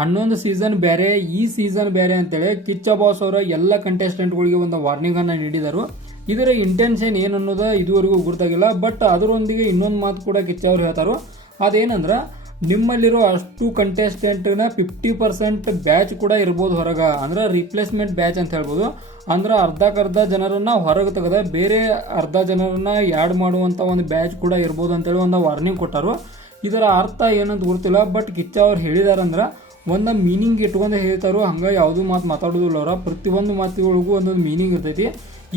ಹನ್ನೊಂದು ಸೀಸನ್ ಬೇರೆ, ಈ ಸೀಸನ್ ಬೇರೆ ಅಂತೇಳಿ ಕಿಚ್ಚ ಬಾಸ್ ಅವರ ಎಲ್ಲ ಕಂಟೆಸ್ಟೆಂಟ್ಗಳಿಗೆ ಒಂದು ವಾರ್ನಿಂಗ್ ಅನ್ನ ನೀಡಿದರು. ಇದರ ಇಂಟೆನ್ಷನ್ ಏನನ್ನೋದು ಇದುವರೆಗೂ ಗೊತ್ತಾಗಿಲ್ಲ. ಬಟ್ ಅದರೊಂದಿಗೆ ಇನ್ನೊಂದು ಮಾತು ಕೂಡ ಕಿಚ್ಚ ಅವ್ರು ಹೇಳ್ತಾರೋ, ಅದೇನಂದ್ರ ನಿಮ್ಮಲ್ಲಿರೋ ಅಷ್ಟು ಕಂಟೆಸ್ಟೆಂಟ್ನ 50% ಬ್ಯಾಚ್ ಕೂಡ ಇರ್ಬೋದು ಹೊರಗ, ಅಂದ್ರೆ ರಿಪ್ಲೇಸ್ಮೆಂಟ್ ಬ್ಯಾಚ್ ಅಂತ ಹೇಳ್ಬೋದು. ಅಂದ್ರೆ ಅರ್ಧಕ್ಕರ್ಧ ಜನರನ್ನ ಹೊರಗೆ ತೆಗೆದ ಬೇರೆ ಅರ್ಧ ಜನರನ್ನ ಆ್ಯಡ್ ಮಾಡುವಂತ ಒಂದು ಬ್ಯಾಚ್ ಕೂಡ ಇರ್ಬೋದು ಅಂತೇಳಿ ಒಂದು ವಾರ್ನಿಂಗ್ ಕೊಟ್ಟರು. ಇದರ ಅರ್ಥ ಏನಂತ ಗೊತ್ತಿಲ್ಲ. ಬಟ್ ಕಿಚ್ಚ ಅವ್ರು ಹೇಳಿದಾರಂದ್ರ ಒಂದು ಮೀನಿಂಗ್ ಇಟ್ಕೊಂಡು ಹೇಳ್ತಾರೋ, ಹಂಗ ಯಾವುದೂ ಮಾತು ಮಾತಾಡೋದಿಲ್ಲ. ಅವರ ಪ್ರತಿಯೊಂದು ಮಾತುಗಳಿಗೂ ಒಂದೊಂದು ಮೀನಿಂಗ್ ಇರ್ತೈತಿ.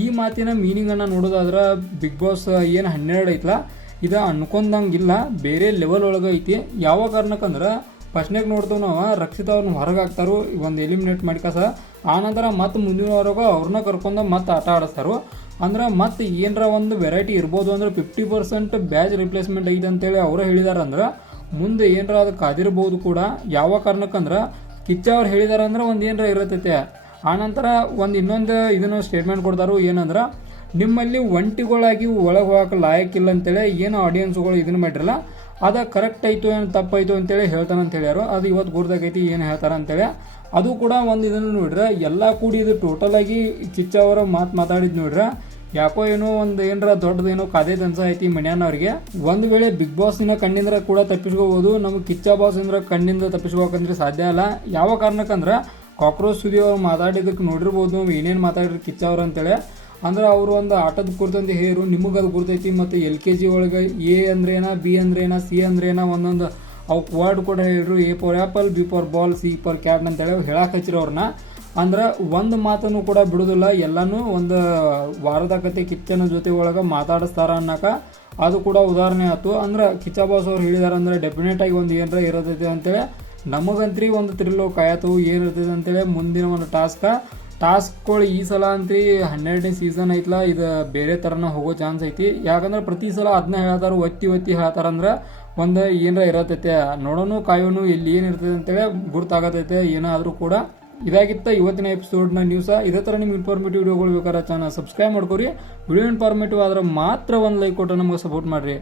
ಈ ಮಾತಿನ ಮೀನಿಂಗ್ ಅನ್ನ ನೋಡೋದಾದ್ರೆ ಬಿಗ್ ಬಾಸ್ ಏನು 12 ಐತ್ಲಾ, ಇದು ಅನ್ಕೊಂಡಂಗಿಲ್ಲ, ಬೇರೆ ಲೆವೆಲ್ ಒಳಗೆ ಐತಿ. ಯಾವ ಕಾರಣಕ್ಕಂದ್ರೆ ಫಸ್ಟ್ನಾಗ ನೋಡ್ತೇವೆ ನಾವು ರಕ್ಷಿತಾ ಅವ್ರನ್ನ ಹೊರಗೆ ಹಾಕ್ತಾರೋ, ಒಂದು ಎಲಿಮಿನೇಟ್ ಮಾಡಿಕಸ, ಆನಂತರ ಮತ್ತೆ ಮುಂದಿನವರೆಗೂ ಅವ್ರನ್ನ ಕರ್ಕೊಂಡು ಮತ್ತೆ ಆಟ ಆಡಿಸ್ತಾರೋ. ಅಂದ್ರೆ ಮತ್ತೆ ಏನರ ಒಂದು ವೆರೈಟಿ ಇರ್ಬೋದು. ಅಂದ್ರೆ 50% ಬ್ಯಾಚ್ ರಿಪ್ಲೇಸ್ಮೆಂಟ್ ಐತೆ ಅಂತೇಳಿ ಅವರೇ ಹೇಳಿದಾರಂದ್ರೆ ಮುಂದೆ ಏನರ ಅದು ಕಾದಿರ್ಬೋದು ಕೂಡ. ಯಾವ ಕಾರಣಕ್ಕಂದ್ರೆ ಕಿಚ್ಚ ಅವ್ರು ಹೇಳಿದಾರಂದ್ರೆ ಒಂದು ಏನರ ಇರತೈತೆ. ಆನಂತರ ಇನ್ನೊಂದು ಇದನ್ನು ಸ್ಟೇಟ್ಮೆಂಟ್ ಕೊಡ್ತಾರೋ, ಏನಂದ್ರೆ ನಿಮ್ಮಲ್ಲಿ ಒಂಟಿಗಳಾಗಿ ಒಳಗೆ ಹೋಗಕ್ಕೆ ಲಾಯಕ್ಕಿಲ್ಲ ಅಂತೇಳಿ ಏನು ಆಡಿಯನ್ಸ್ಗಳು ಇದನ್ನು ಮಾಡಿರಲ್ಲ, ಅದು ಕರೆಕ್ಟ್ ಆಯಿತು ಏನು ತಪ್ಪಾಯಿತು ಅಂತೇಳಿ ಹೇಳ್ತಾನಂತ ಹೇಳ್ಯಾರು. ಅದು ಇವತ್ತು ಗುರ್ದಾಗೈತಿ ಏನು ಹೇಳ್ತಾರ ಅಂತೇಳಿ. ಅದು ಕೂಡ ಒಂದು ಇದನ್ನು ನೋಡ್ರೆ ಎಲ್ಲ ಕೂಡಿ ಇದು ಟೋಟಲ್ ಆಗಿ ಕಿಚ್ಚ ಅವರ ಮಾತಾಡಿದ್ ನೋಡ್ರೆ ಯಾಕೋ ಏನೋ ಒಂದು ಏನರ ದೊಡ್ಡದೇನೋ ಕಾದೇದು ಅನ್ಸೈತಿ ಮನ್ಯಾನವ್ರಿಗೆ. ಒಂದು ವೇಳೆ ಬಿಗ್ ಬಾಸ್ನ ಕಣ್ಣಿಂದ ಕೂಡ ತಪ್ಪಿಸ್ಕೋಬಹುದು, ನಮಗೆ ಕಿಚ್ಚ ಬಾಸ್ ಅಂದ್ರೆ ಕಣ್ಣಿಂದ ತಪ್ಪಿಸ್ಕೋಬೇಕಂದ್ರೆ ಸಾಧ್ಯ ಅಲ್ಲ. ಯಾವ ಕಾರಣಕ್ಕಂದ್ರೆ ಕಾಕ್ರೋಚ್ ಸುದಿ ಅವ್ರು ಮಾತಾಡಿದಕ್ಕೆ ನೋಡಿರ್ಬೋದು ಏನೇನು ಮಾತಾಡಿದ್ರು ಕಿಚ್ಚ ಅವ್ರು ಅಂತೇಳಿ. ಅಂದ್ರೆ ಅವರು ಒಂದು ಆಟದ ಕುರಿತಂತ ಹೇರು, ನಿಮಗೆ ಅದು ಗುರ್ತೈತಿ. ಮತ್ತು LKG ಒಳಗೆ ಎ ಅಂದ್ರೇನ, ಬಿ ಅಂದ್ರೇನ, ಸಿ ಅಂದ್ರೇನ, ಒಂದೊಂದು ಅವಕ್ಕೆ ವರ್ಡ್ ಕೂಡ ಹೇಳಿದ್ರು. A for apple, B for ball, C for cat ಅಂತೇಳಿ ಹೇಳಕ್ಕೆ ಹಚ್ಚಿರೋ ಅವ್ರನ್ನ. ಅಂದ್ರೆ ಒಂದು ಮಾತನ್ನು ಕೂಡ ಬಿಡೋದಿಲ್ಲ, ಎಲ್ಲನೂ ಒಂದು ವಾರದ ಕತೆ ಕಿಚ್ಚನ ಜೊತೆ ಒಳಗೆ ಮಾತಾಡಿಸ್ತಾರ ಅನ್ನಕ ಅದು ಕೂಡ ಉದಾಹರಣೆ ಆಯ್ತು. ಅಂದ್ರೆ ಕಿಚ್ಚ ಬಾಸ್ ಅವ್ರು ಹೇಳಿದಾರೆ ಅಂದ್ರೆ ಡೆಫಿನೆಟ್ ಆಗಿ ಒಂದು ಏನರ ಇರತೈತೆ ಅಂತೇಳಿ ನಮಗಂತ್ರಿ ಒಂದು ಥ್ರಿಲ್ಲು ಕಾಯತು ಏನಿರ್ತೈತೆ ಅಂತೇಳಿ. ಮುಂದಿನ ಒಂದು ಟಾಸ್ಕ್ಗಳು ಈ ಸಲ ಅಂತ್ರಿ 12ನೇ ಸೀಸನ್ ಐತ್ಲ, ಇದು ಬೇರೆ ಥರನ ಹೋಗೋ ಚಾನ್ಸ್ ಐತಿ. ಯಾಕಂದ್ರೆ ಪ್ರತಿ ಸಲ ಅದನ್ನ ಹೇಳ್ತಾರ, ಒತ್ತಿ ಹೇಳ್ತಾರಂದ್ರೆ ಒಂದು ಏನರ ಇರತೈತೆ. ನೋಡೋನು ಕಾಯೋನು ಇಲ್ಲಿ ಏನಿರ್ತೈತೆ ಅಂತೇಳಿ ಗುರ್ತಾಗತೈತೆ ಏನಾದರೂ ಕೂಡ. ಇದಾಗಿತ್ತ ಇವತ್ತಿನ ಎಪಿಸೋಡ್ನ ನ್ಯೂಸ. ಇದೇ ಥರ ನಿಮ್ಗೆ ಇನ್ಫಾರ್ಮೇಟಿವ್ ವಿಡಿಯೋಗಳು ಬೇಕಾದ್ರೆ ಚಾನಲ್ ಸಬ್ಸ್ಕ್ರೈಬ್ ಮಾಡ್ಕೊರಿ. ವಿಡಿಯೋ ಇನ್ಫಾರ್ಮೇಟಿವ್ ಆದ್ರೆ ಮಾತ್ರ ಒಂದು ಲೈಕ್ ಕೊಟ್ಟು ನಮಗೆ ಸಪೋರ್ಟ್ ಮಾಡಿರಿ.